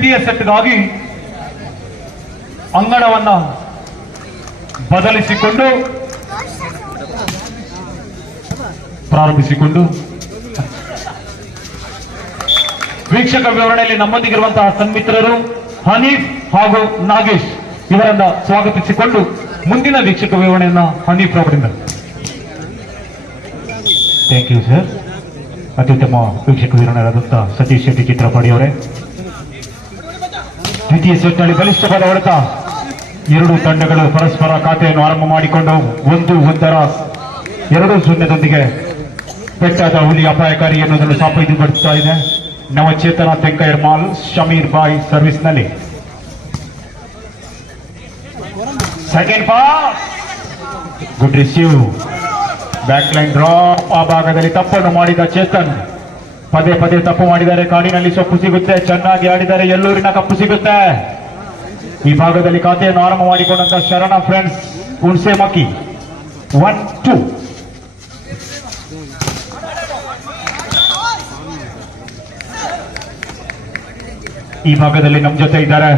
ದ್ವಿತೀಯ ಸೆಟ್ಗಾಗಿ ಅಂಗಣವನ್ನ ಬದಲಿಸಿಕೊಂಡು ಪ್ರಾರಂಭಿಸಿಕೊಂಡು ವೀಕ್ಷಕ ವಿವರಣೆಯಲ್ಲಿ ನಮ್ಮೊಂದಿಗಿರುವಂತಹ ಸನ್ಮಿತ್ರರು ಹನೀಫ್ ಹಾಗೂ ನಾಗೇಶ್ ಇವರನ್ನ ಸ್ವಾಗತಿಸಿಕೊಂಡು ಮುಂದಿನ ವೀಕ್ಷಕ ವಿವರಣೆಯನ್ನ ಹನೀಫ್ ಅವರಿಂದ. Thank you sir. ಅತ್ಯುತ್ತಮ ವೀಕ್ಷಕ ವಿವರಣೆಯಾದಂಥ ಸತೀಶ್ ಶೆಟ್ಟಿ ಚಿತ್ರಪಾಡಿ ಅವರೇ. ದ್ವಿತೀಯ ಸೆಟ್ನಲ್ಲಿ ಬಲಿಷ್ಠವಾದ ಹೊಡೆತ. ಎರಡು ತಂಡಗಳು ಪರಸ್ಪರ ಖಾತೆಯನ್ನು ಆರಂಭ ಮಾಡಿಕೊಂಡು 1-0 ಪೆಟ್ಟಾದ ಹುಲಿ ಅಪಾಯಕಾರಿ ಎನ್ನುವುದನ್ನು ಸಾಬೀತುಪಡಿಸುತ್ತಾ ಇದೆ. ನವಚೇತನ ತೆಂಕಯರ್ಮಾಲ್ ಶಮೀರ್ ಬಾಯ್ ಸರ್ವಿಸ್ನಲ್ಲಿ second pass. Good receive, back line drop. ಆ ಭಾಗದಲ್ಲಿ ತಪ್ಪನ್ನು ಮಾಡಿದ ಚೇತನ್. ಪದೇ ಪದೇ ತಪ್ಪು ಮಾಡಿದ್ದಾರೆ. ಕಾಡಿನಲ್ಲಿ ಸೊಪ್ಪು ಸಿಗುತ್ತೆ. ಚೆನ್ನಾಗಿ ಆಡಿದರೆ ಎಲ್ಲೂರಿನ ಕಪ್ಪು ಸಿಗುತ್ತೆ. ಈ ಭಾಗದಲ್ಲಿ ಖಾತೆಯನ್ನು ಆರಂಭ ಮಾಡಿಕೊಂಡಂತ ಶರಣ ಫ್ರೆಂಡ್ಸ್ ಹುಣಸೆ ಮಕ್ಕಿ 1-2. ಈ ಭಾಗದಲ್ಲಿ ನಮ್ಮ ಜೊತೆ ಇದ್ದಾರೆ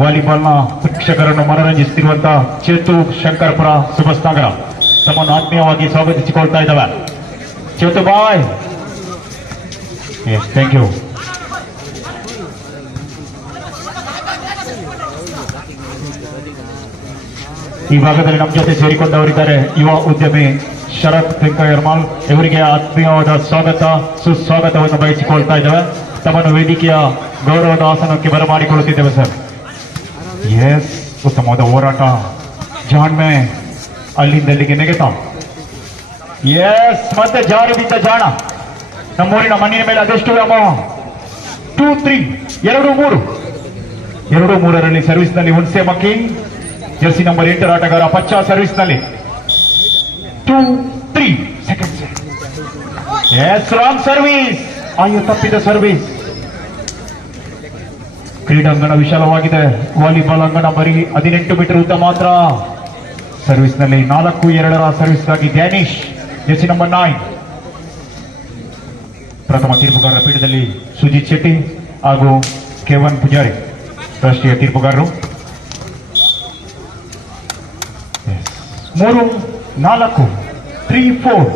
ವಾಲಿಬಾಲ್ನ ಪ್ರೇಕ್ಷಕರನ್ನು ಮನರಂಜಿಸುತ್ತಿರುವಂತಹ ಚೇತು ಶಂಕರಪುರ ಸುಭಸ್ನಗರ. ತಮ್ಮನ್ನು ಆತ್ಮೀಯವಾಗಿ ಸ್ವಾಗತಿಸಿಕೊಳ್ತಾ ಇದ್ದಾವೆ. Chetu bhai. Yes, thank you. ಈ ಭಾಗದಲ್ಲಿ ನಮ್ಮ ಜೊತೆ ಸೇರಿಕೊಂಡವರಿದ್ದಾರೆ ಯುವ ಉದ್ಯಮಿ ಶರತ್ ತೆಂಕಯರ್ಮಾಲ್. ಇವರಿಗೆ ಆತ್ಮೀಯವಾದ ಸ್ವಾಗತ ಸುಸ್ವಾಗತವನ್ನು ಬಯಸಿಕೊಳ್ತಾ ಇದ್ದೇವೆ. ತಮ್ಮನ್ನು ವೇದಿಕೆಯ ಗೌರವದ ಆಸನಕ್ಕೆ ಬರಮಾಡಿಕೊಳ್ಳುತ್ತಿದ್ದೇವೆ ಸರ್. ಎಸ್, ಉತ್ತಮವಾದ ಹೋರಾಟ. ಜಾಣ್ಮೆ ಅಲ್ಲಿಂದಲ್ಲಿಗೆ ನೆಗೆತ. ಎಸ್, ಮತ್ತೆ ಜಾರಿ ಬಿದ್ದ ಜಾಣ. ನಮ್ಮೂರಿನ ಮಣ್ಣಿನ ಮೇಲೆ ಅದೆಷ್ಟು ವ್ಯಾಮೋಹ. 2-3 2-3 ಸರ್ವಿಸ್ನಲ್ಲಿ ಹುಣಸೆ ಮಕ್ಕಿ ಜರ್ಸಿ ನಂಬರ್ 8 ಆಟಗಾರ ಪಚ್ಚ ಸರ್ವಿಸ್ನಲ್ಲಿ 2-3 ಸೆಕೆಂಡ್. Yes, wrong service. ಆಯು ತಪ್ಪಿದ ಸರ್ವಿಸ್. ಕ್ರೀಡಾಂಗಣ ವಿಶಾಲವಾಗಿದೆ. ವಾಲಿಬಾಲ್ ಅಂಗಣ ಬರೀ 18 ಮೀಟರ್ ಉದ್ದ ಮಾತ್ರ. ಸರ್ವಿಸ್ನಲ್ಲಿ 4-2 ಸರ್ವಿಸ್ಗಾಗಿ ಡ್ಯಾನಿಶ್ ಜೆಸಿ ನಂಬರ್ 9. ಪ್ರಥಮ ತೀರ್ಪುಗಾರರ ಪೀಠದಲ್ಲಿ ಸುಜಿತ್ ಶೆಟ್ಟಿ ಹಾಗೂ ಕೆವನ್ ಪೂಜಾರಿ ರಾಷ್ಟ್ರೀಯ ತೀರ್ಪುಗಾರರು. 3-4 3-4.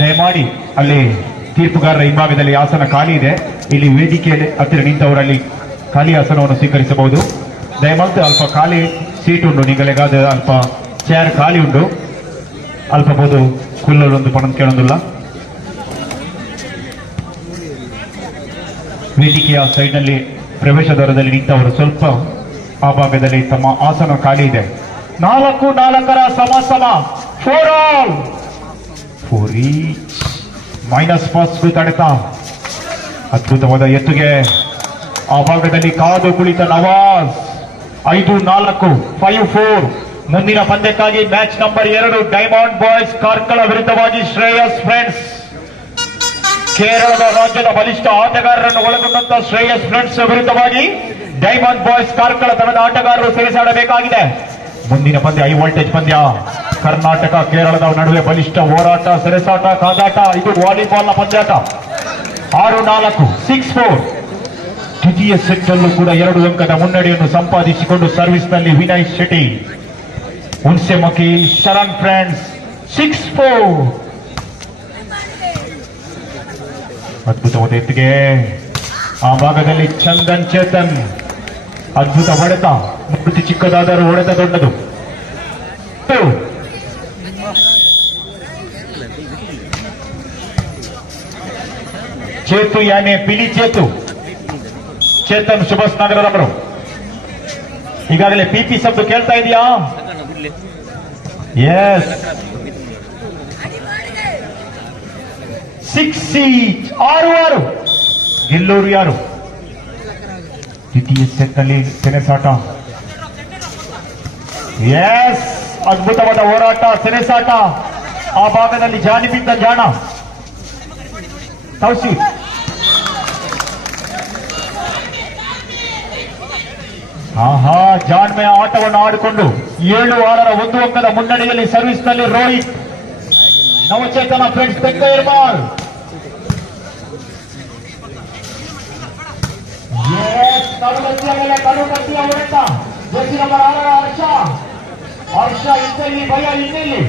ದಯಮಾಡಿ ಅಲ್ಲಿ ತೀರ್ಪುಗಾರರ ಹಿಂಭಾಗದಲ್ಲಿ ಆಸನ ಖಾಲಿ ಇದೆ. ಇಲ್ಲಿ ವೇದಿಕೆಯಲ್ಲಿ ಹತ್ತಿರ ನಿಂತವರಲ್ಲಿ ಖಾಲಿ ಆಸನವನ್ನು ಸ್ವೀಕರಿಸಬಹುದು. ದಯಮಾಡಿ ಅಲ್ಪ ಖಾಲಿ ಸೀಟ್ ಉಂಟು ನಿಗಲೆಗಾದ ಅಲ್ಪ ಚೇರ್ ಖಾಲಿ ಉಂಟು. ಅಲ್ಪ ಬೋದು ಕುಲ್ಲೊಂದು ಪಣ ಕೇಳೋದಿಲ್ಲ. ವೇದಿಕೆಯ ಸೈಡ್ನಲ್ಲಿ ಪ್ರವೇಶ ದ್ವಾರದಲ್ಲಿ ನಿಂತವರು ಸ್ವಲ್ಪ ಆ ಭಾಗದಲ್ಲಿ ತಮ್ಮ ಆಸನ ಖಾಲಿ ಇದೆ. 4-4 ಸಮ 4-all. 4 each. ಮೈನಸ್ ಪಾಸ್ಗೂ ತಡೆತ. ಅದ್ಭುತವಾದ ಎತ್ತುಗೆ ಆ ಭಾಗದಲ್ಲಿ ಕಾದು ಕುಳಿತ ನವಾಜ್. 5-4 5-4. ಮುಂದಿನ ಪಂದ್ಯಕ್ಕಾಗಿ match number 2 diamond boys Karkala ವಿರುದ್ಧವಾಗಿ ಶ್ರೇಯಸ್ ಫ್ರೆಂಡ್ಸ್. ಕೇರಳದ ರಾಜ್ಯದ ಬಲಿಷ್ಠ ಆಟಗಾರರನ್ನು ಒಳಗೊಂಡಂತ ಶ್ರೇಯಸ್ ಫ್ರೆಂಡ್ಸ್ ವಿರುದ್ಧವಾಗಿ ಡೈಮಂಡ್ ಬಾಯ್ಸ್ ಕಾರ್ಕಳ ತಂಡದ ಆಟಗಾರರು ಸೆಣಸಾಡಬೇಕಾಗಿದೆ. ಮುಂದಿನ ಪಂದ್ಯ ಹೈ ವೋಲ್ಟೇಜ್ ಪಂದ್ಯ. ಕರ್ನಾಟಕ ಕೇರಳದ ನಡುವೆ ಬಲಿಷ್ಠ ಹೋರಾಟ, ಸೆರೆಸಾಟ, ಕಾದಾಟ. ಇದು ವಾಲಿಬಾಲ್ನ ಪಂದ್ಯಾಟ. 6-4 6-4. ದ್ವಿತೀಯ ಸೆಟ್ ಅಲ್ಲೂ ಕೂಡ 2 ಅಂಕದ ಮುನ್ನಡೆಯನ್ನು ಸಂಪಾದಿಸಿಕೊಂಡು ಸರ್ವಿಸ್ನಲ್ಲಿ ವಿನಯ್ ಶೆಟ್ಟಿ. ಹುಣಸೆ ಮಕ್ಕಿ ಶರಣ್ ಫ್ರೆಂಡ್ಸ್ 6-4. ಅದ್ಭುತವಾದ ಎತ್ತಿಗೆ ಆ ಭಾಗದಲ್ಲಿ ಚಂದನ್ ಚೇತನ್. ಅದ್ಭುತ ಹೊಡೆತ. ಮೂರ್ತಿ ಚಿಕ್ಕದಾದರೂ ಹೊಡೆತ ದೊಡ್ಡದು. ಚೇತು ಯಾನೆ ಪಿಲಿ ಚೇತು. ಚೇತನ್ ಸುಭಸ್ನಗರದವರು. ಈಗಾಗಲೇ ಪಿಪಿ ಶಬ್ದ ಕೇಳ್ತಾ ಇದೆಯಾ? ಎಸ್. 6-6 ಗೆಲ್ಲೂರು ಯಾರು? ದ್ವಿತೀಯ ಸೆಟ್ನಲ್ಲಿ ಸೆಣಸಾಟ. ಎಸ್, ಅದ್ಭುತವಾದ ಹೋರಾಟ, ಸೆಣಸಾಟ. ಆ ಭಾಗದಲ್ಲಿ ಜಾನಿ ಬಿದ್ದ ಜಾಣ ತೌಸೀಫ್. ಆಹಾ, ಜಾಣ್ಮೆಯ ಆಟವನ್ನು ಆಡಿಕೊಂಡು 7-6 1 ಅಂಕದ ಮುನ್ನಡೆಯಲ್ಲಿ ಸರ್ವಿಸ್ನಲ್ಲಿ ರೋಹಿತ್. ನವಚೇತನ ಫ್ರೆಂಡ್ಸ್ ತೆಂಕಯರ್ಮಾಲ್ ನಡುಗಟ್ಟಿಯ ಮೇಲೆ ಕಡುಗಟ್ಟಿಯ ಹೊಡೆತ ಜೆಸಿ ನಂಬರ್ 6 ಹರ್ಷ ಇನ್ನೆಲ್ಲಿ ಭಯ ಇನ್ನೆಲ್ಲಿ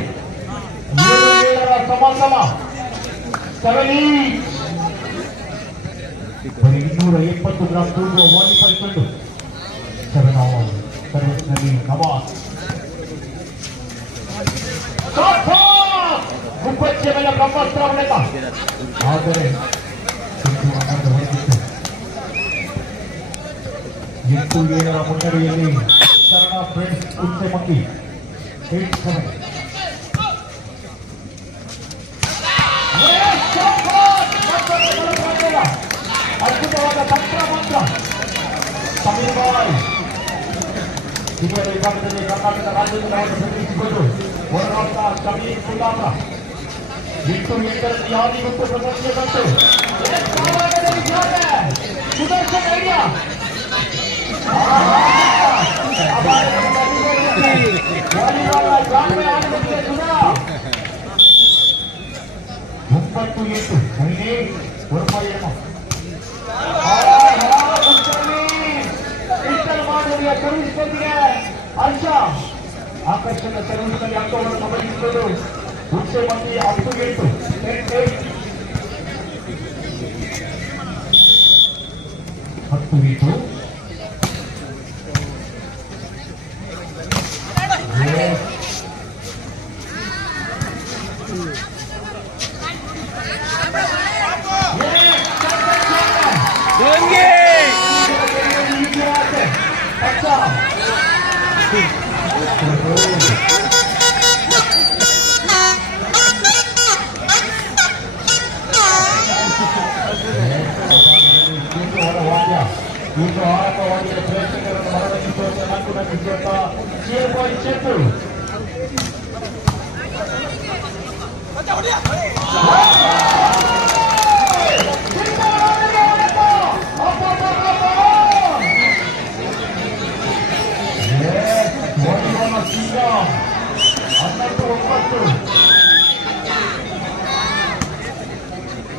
7 ಸಮ 220 ಗ್ರಾಂ ತೂಗುವ ವಾಲಿಬಾಲ್ ಚೆಂಡು ಸರ್ವಿಸ್ನಲ್ಲಿ ನವಾಜ್ ಗುಬ್ಬಚ್ಚಿಯ ಮೇಲೆ ಬ್ರಹ್ಮಾಸ್ತ್ರ ಹೊಡೆತ ಆದರೆ 8-7 ಮುನ್ನಡೆಯಲ್ಲಿ ಶರಣ ಫ್ರೆಂಡ್ಸ್ ಕುಂಚೆಮಕ್ಕಿ 8-7. ಅದ್ಭುತವಾದ ತಂತ್ರ ಮಂತ್ರ ಸಮೀರ್ ಬಾಯ್ ಇತರ ವಿಭಾಗದಲ್ಲಿ ಕರ್ನಾಟಕ ರಾಜ್ಯದಿಂದ ಪ್ರತಿನಿಧಿಸಿಕೊಂಡು ಹೊರರಾಷ್ಟ್ರ ಸಮೀರ್ ಕುಲಾಮ 8-8 ಯಾದಿ ಮತ್ತು ಪ್ರದರ್ಶನ ಬಂತು ಸುದರ್ಶನ್ ಐಡಿಯಾ ಗ್ರಾಮೀಣ ಆಡಳಿತಕ್ಕೆ ಸುಧಾ 9-8 ಮಹಿಳೆ ಹೊರಪಾಯಣ ಸರ್ವಿಸ್ನೊಂದಿಗೆ ಹರ್ಷ ಆಕರ್ಷಕ ಸರ್ವಿಸ್ನಲ್ಲಿ ಅಂಕವನ್ನು ಗಮನಿಸಿಕೊಂಡು ಹುಚ್ಚೆ ಮಂದಿ 10-8 10-8 ಇದು ಆರಂಭವಾಗಿದ್ದ ಪ್ರೇಕ್ಷಕರನ್ನು ಮನರಂಜಿಸುವಂತ ನಾಲ್ಕು ನಟಿಸುವಂತ ಚೇರ್ಬಾಯ್ ಚೆಟ್ಟು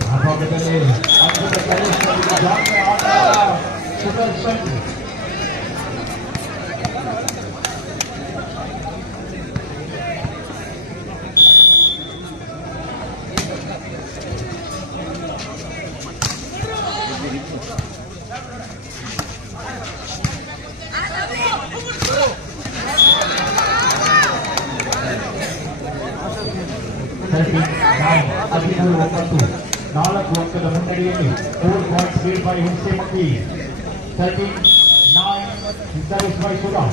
ಆ ಭಾಗದಲ್ಲಿ ಅದ್ಭುತ ಸುದರ್ಶನ್ ನಾಲ್ಕು ಅಂಕದ ಮುನ್ನಡೆಯಲ್ಲಿ 4 points lead by Huchchemakki 13-9 service by Sudha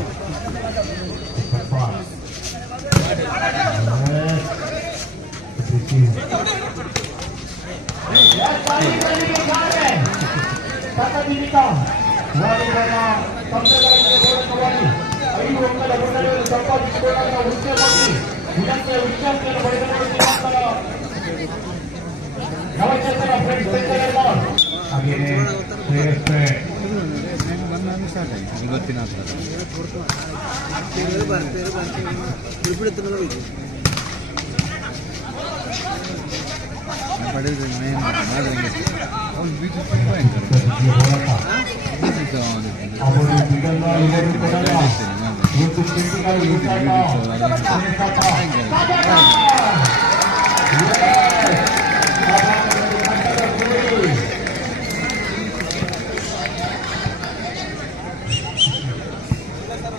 ಐದು ಅಂಕದ ಮುನ್ನಡೆಯನ್ನು ಸಂಪಾದಿಸಿಕೊಂಡಾಗ ಹುಚ್ಚೆಮಕ್ಕಿ ಇದಕ್ಕೆ ವಿಶ್ವಾಸವನ್ನು ಪಡೆದುಕೊಳ್ಳುತ್ತಿರುವಂತಹ ನವಚೇತನ ಫ್ರೆಂಡ್ಸ್ ಹಾಗೆಯೇ ಇವತ್ತಿನ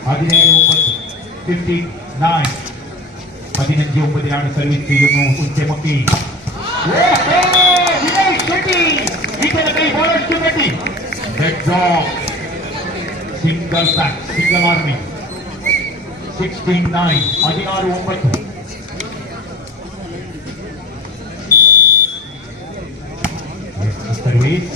ಹದಿನೈದು 15-9 ಸರ್ವಿಸ್ ಇದನ್ನು ಹುಚ್ಚೆಮಕ್ಕಿ ಈತನ ಕೈ ಬಹಳಷ್ಟು ಗಟ್ಟಿ single pack single army 16-9 16-9 service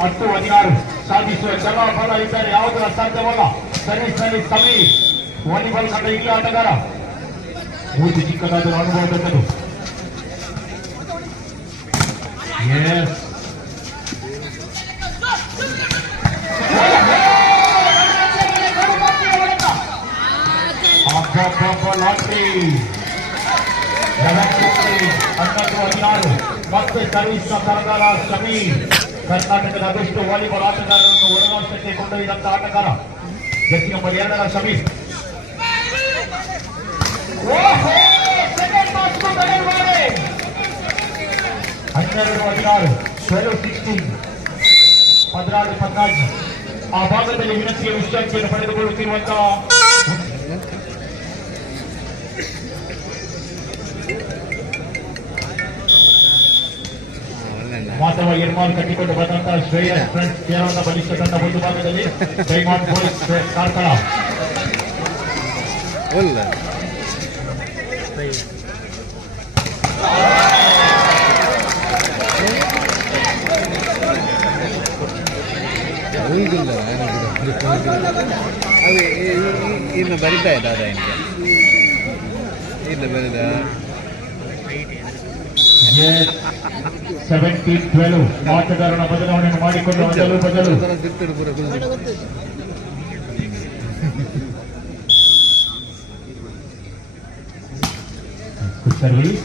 ಹತ್ತು 16 ಸಾಧಿಸುವ ಛಲ ಫಲ ಇದ್ದರೆ ಯಾವುದೂ ಅಸಾಧ್ಯವಲ್ಲ. ಸರ್ವಿಸ್ನಲ್ಲಿ ಸಮೀರ್ ವಾಲಿಬಾಲ್ ತಂಡ ಇಲ್ಲಿ ಆಟಗಾರ ಮೂರ್ತಿ ಚಿಕ್ಕದಾದರೂ ಅನುಭವ ದೊಡ್ಡದು. ಲಾಟ್ರಿ 11-16 ಮತ್ತೆ ಸರ್ವಿಸ್ ಸರದಾರ ಸಮೀರ್ ಕರ್ನಾಟಕದ ಅದೆಷ್ಟು ವಾಲಿಬಾಲ್ ಆಟಗಾರರನ್ನು ಹೊರರಾಷ್ಟ್ರಕ್ಕೆ ಕೊಂಡೊಯ್ದಂತ ಆಟಗಾರ ಜರ್ಸಿ ನಂಬರ್ 2 ಸಮೀರ್. ಓಹೋ ಸೆಕೆಂಡ್ ಮಾಸ್ಕ್ 12-16 12-16 16-14 ಆ ಭಾಗದಲ್ಲಿ ವಿನಂತಿಯ ವಿಶ್ರಾಂತಿಯನ್ನು ಪಡೆದುಕೊಳ್ಳುತ್ತಿರುವಂತಹ ಮಾತವ ಎರ್ಮಾಲ್ ಕಟ್ಟಿಕೊಂಡು ಬಂದಂತಹ ಶ್ರೇಯಸ್ ಫ್ರೆಂಡ್ಸ್ ಕೇರಳದ ಬಲಿಷ್ಠ ತಂಡ ಒಂದು ಭಾಗದಲ್ಲಿ ಡೈಮಂಡ್ ಬಾಯ್ಸ್ ಕಾರ್ಕಳ. ಅದು ಇನ್ನು ಬರಿತಾ ಇದೆ ಅದ ಇನ್ನು ಬರಿದ 17-12 ಆಟಗಾರನ ಬದಲಾವಣೆಯನ್ನು ಮಾಡಿಕೊಂಡು ಬದಲು ಸರ್ವಿಸ್.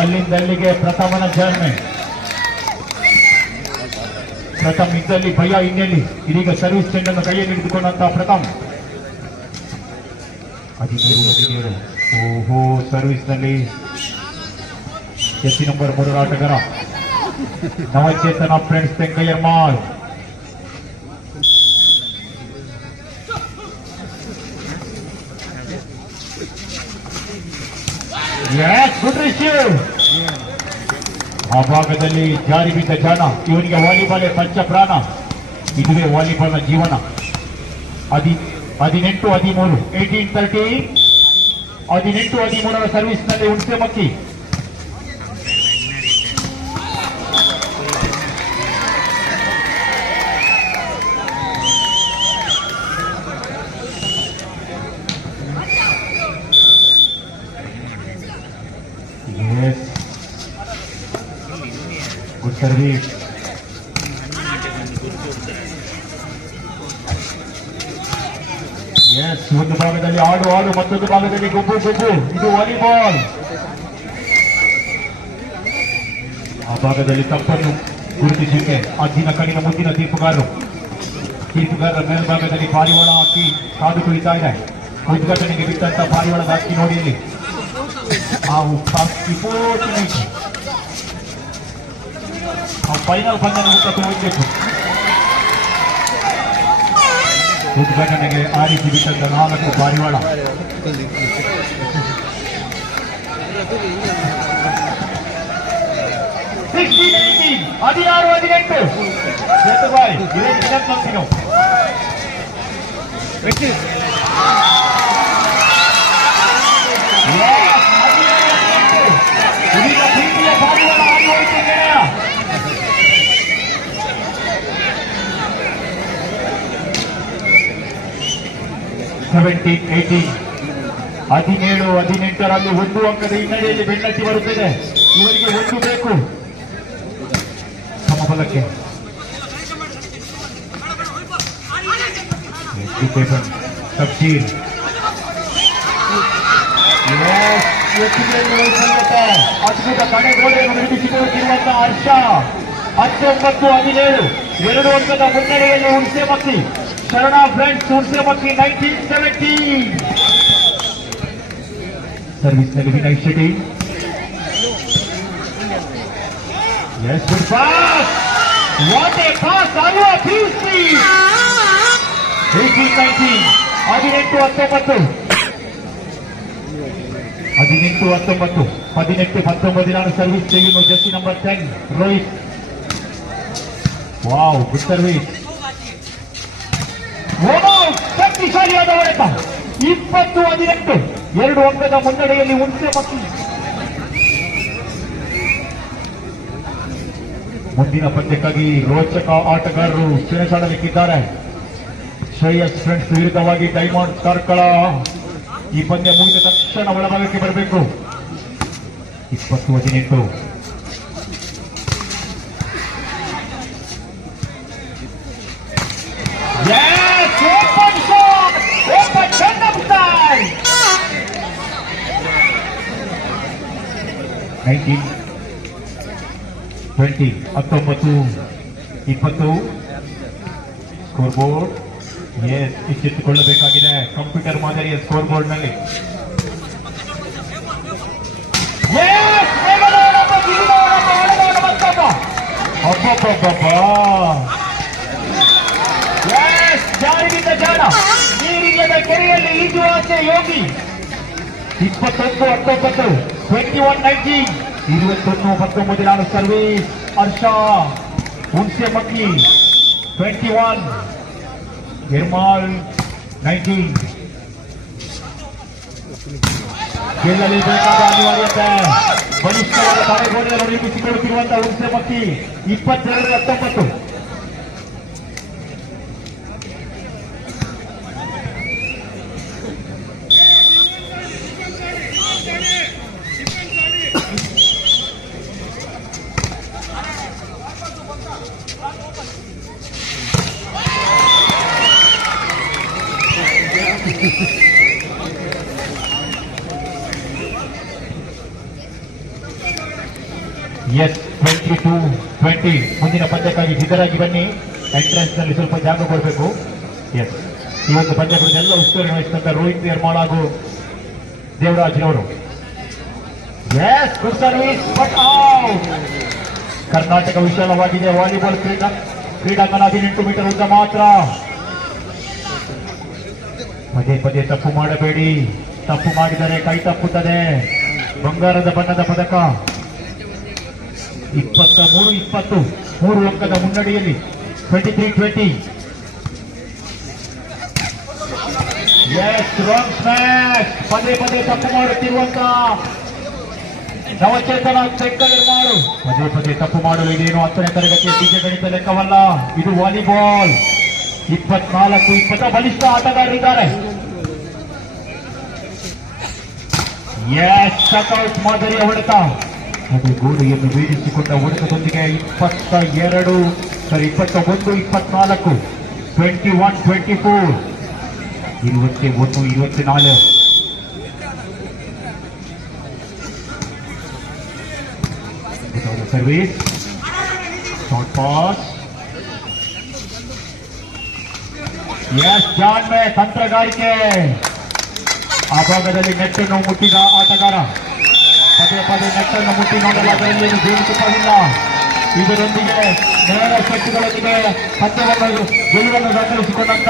ಅಲ್ಲಿಂದಲ್ಲಿಗೆ ಪ್ರಥಮನ ಜರ್ಮನ್ ಪ್ರಥಮ್ ಇದ್ದಲ್ಲಿ ಭಯ ಇನ್ನೆಲ್ಲಿ ಇದೀಗ ಸರ್ವಿಸ್ ಚೆಂಡನ್ನು ಕೈಯಲ್ಲಿ ಹಿಡಿದುಕೊಂಡಂತಹ ಪ್ರಥಮ್ 17. ಓಹೋ ಸರ್ವಿಸ್ ನಲ್ಲಿ ಜರ್ಸಿ ನಂಬರ್ 3 ಆಟಗಾರ Navachetana friends Tenkayyarmal. Good receive. ಆ ಭಾಗದಲ್ಲಿ ಜಾರಿ ಬಿದ್ದ ಜಾಣ. ಇವನಿಗೆ ವಾಲಿಬಾಲ್ ಪಂಚ ಪ್ರಾಣ. ಇದುವೇ ವಾಲಿಬಾಲ್ನ ಜೀವನ. 18-13 18-13 ಸರ್ವಿಸ್ ನಲ್ಲಿ ಹುಣಸೆ ಮಕ್ಕಿ. Good service. ಒಂದು ಭಾಗದಲ್ಲಿ ಆಡು ಮತ್ತೊಂದು ಭಾಗದಲ್ಲಿ ಗುಬ್ಬು. ಇದು ವಾಲಿಬಾಲ್. ಆ ಭಾಗದಲ್ಲಿ ತಪ್ಪನ್ನು ಗುರುತಿಸಿಕೆ ಅಜ್ಜಿನ ಕಣ್ಣಿನ ಮುದ್ದಿನ ತೀರ್ಪುಗಾರರ ಮೇಲ್ಭಾಗದಲ್ಲಿ ಪಾರಿವಾಳ ಹಾಕಿ ಕಾದು ಕುಳಿತಾ ಇದೆ. ಉದ್ಘಾಟನೆಗೆ ಬಿಟ್ಟಂತ ಪಾರಿವಾಳದ ಹಾಕಿ ನೋಡಿ ಇಲ್ಲಿ ಫೈನಲ್ ಪಂದ್ಯನ ಮುಖಕ್ಕೆ ಹೋಗಬೇಕು. ಉದ್ಘಾಟನೆಗೆ ಆರಿಸಿ ಬಿಟ್ಟಂತ 4 ಪಾರಿವಾಳ. 16-18 17-18 ಒಂದು ಅಂಕದ ಹಿನ್ನಡೆಯಲ್ಲಿ ಬೆನ್ನಟ್ಟಿ ಬರುತ್ತಿದೆ. ಇವರಿಗೆ ಒಂದು ಬೇಕು ಸಮಬಲಕ್ಕೆ. ತಫ್ಸೀರ್ ಅದ್ಭುತ ಕಡೆಗೋಡೆಯನ್ನು ನಿರ್ಮಿಸಿಕೊಳ್ಳುತ್ತಿರುವಂತಹ ಹರ್ಷ. 19-17 2 ಅಂಕದ ಮುನ್ನಡೆಯಲ್ಲಿ ಹುಣಸೆ ಮಕ್ಕಿ. ಶರಣ ಫ್ರೆಂಡ್ಸ್ ಹುಣಸೆ ಮಕ್ಕಿ 19-17. ಸರ್ವಿಸ್ ನಲ್ಲಿ Vinay Shetty. Yes, good pass. What a pass! Alva PC. 18-19. 18-19. 18-19 service ചെയ്യുന്നു jersey number 10 Rohit. Wow, good service. ಶಕ್ತಿಶಾಲಿಯಾದ ಹೊಡೆತ. 20-18 2 ಅಂಕದ ಮುನ್ನಡೆಯಲ್ಲಿ ಹುಣಸೆ ಮಕ್ಕಿ. ಮುಂದಿನ ಪಂದ್ಯಕ್ಕಾಗಿ ರೋಚಕ ಆಟಗಾರರು ಸೆಣಸಾಡಲಿಕ್ಕಿದ್ದಾರೆ. ಶ್ರೇಯಸ್ ಫ್ರೆಂಡ್ಸ್ ವಿರುದ್ಧವಾಗಿ ಡೈಮಂಡ್ ಕಾರ್ಕಳ. ಈ ಪಂದ್ಯ ಮುಗಿದ ತಕ್ಷಣ ಒಳಭಾಗಕ್ಕೆ ಬರಬೇಕು. 20-18 19 20 19 20 ಸ್ಕೋರ್ ಬೋರ್ಡ್ ಎಚ್ಚೆತ್ತುಕೊಳ್ಳಬೇಕಾಗಿದೆ ಕಂಪ್ಯೂಟರ್ ಮಾದರಿಯ ಸ್ಕೋರ್ ಬೋರ್ಡ್ ನಲ್ಲಿ. ಜಾರಿಗಿದ್ದ ಜಾಣ ನೀರಿಲ್ಲದ ಕೆರೆಯಲ್ಲಿ ಈಜುವ ಆಸೆ ಯೋಗಿ. 21-19 21-19 21-19 ಸರ್ವೀಸ್ ಹರ್ಷ ಹುಣಸೆ ಮಕ್ಕಿ. 21 ನಿರ್ಮಾಲ್ 19 ಗೆಲ್ಲಲೇಬೇಕಾದ ಅನಿವಾರ್ಯತೆ. ಬಲಿಷ್ಠವಾದ ತಡೆಗೋಡೆಯನ್ನು ನಿರ್ಮಿಸಿಕೊಳ್ಳುತ್ತಿರುವಂತಹ ಹುಣಸೆ ಮಕ್ಕಿ. 22-19 22-20 ಮುಂದಿನ ಪಂದ್ಯಕ್ಕಾಗಿ ಸಿದ್ಧರಾಗಿ ಬನ್ನಿ. ಎಂಟ್ರೆನ್ಸ್ ನಲ್ಲಿ ಸ್ವಲ್ಪ ಜಾಗ ಕೊಡಬೇಕು. ಎಸ್, ಈ ಒಂದು ಪಂದ್ಯದಲ್ಲಿ ಎಲ್ಲ ಉಸ್ತುವಾರಿ ವಹಿಸಿದಂತ ರೋಹಿತ್ ನಿರ್ಮಾಳ್ ಹಾಗೂ ದೇವರಾಜ್ರವರು. Yes, good service but out. Karnataka ವಿಶಾಲವಾಗಿದೆ. ವಾಲಿಬಾಲ್ ಕ್ರೀಡಾಂಗಣ 18 ಮೀಟರ್ ಉದ್ದ ಮಾತ್ರ. ಪದೇ ಪದೇ ತಪ್ಪು ಮಾಡಬೇಡಿ. ತಪ್ಪು ಮಾಡಿದರೆ ಕೈ ತಪ್ಪುತ್ತದೆ. ಬಂಗಾರದ ಬಣ್ಣದ ಪದಕ. 23-20 3 ಅಂಕದ ಮುನ್ನಡೆಯಲ್ಲಿ. 23-20 ಎಸ್, ರಾಂಗ್ ಸ್ಮ್ಯಾಶ್. ಪದೇ ಪದೇ ತಪ್ಪು ಮಾಡುತ್ತಿರುವಂತ ನವಚೇತನ ಮಾಡು. ಪದೇ ಪದೇ ತಪ್ಪು ಮಾಡಲು ಇದೇನು 10ನೇ ತರಗತಿಯ ಬೀಜಗಣಿತ ಲೆಕ್ಕವಲ್ಲ. ಇದು ವಾಲಿಬಾಲ್. 24-20 ಬಲಿಷ್ಠ ಆಟಗಾರರಿದ್ದಾರೆ. ಎಸ್, ಶಟೌಟ್ ಮಾದರಿಯ ಹೊಡೆತ. ಅದು ಗೋಡೆಯನ್ನು ಬೀಳಿಸಿಕೊಂಡ ಹೊಡೆತದೊಂದಿಗೆ 21-24 21-24 21-24 ಸರ್ವಿಸ್ ಶಾರ್ಟ್ ಪಾಸ್. ಎಸ್, ಜಾನ್ ಮೇ ತಂತ್ರಗಾರಿಕೆ. ಆ ಭಾಗದಲ್ಲಿ ನೆಟ್ಟನ್ನು ಮುಟ್ಟಿದ ಆಟಗಾರ. ಪದೇ ಪದೇ ನೆಟ್ಟನ್ನು ಮುಟ್ಟಿ ನೋಡಲು ಅದರಲ್ಲಿ ಜೇನುತುಪ್ಪವಿಲ್ಲ. ಇದರೊಂದಿಗೆ ನೇರ ಸೆಟ್ಗಳೊಂದಿಗೆ ಪಂದ್ಯವನ್ನು ಗೆಲುವನ್ನು ದಾಖಲಿಸಿಕೊಂಡಂತ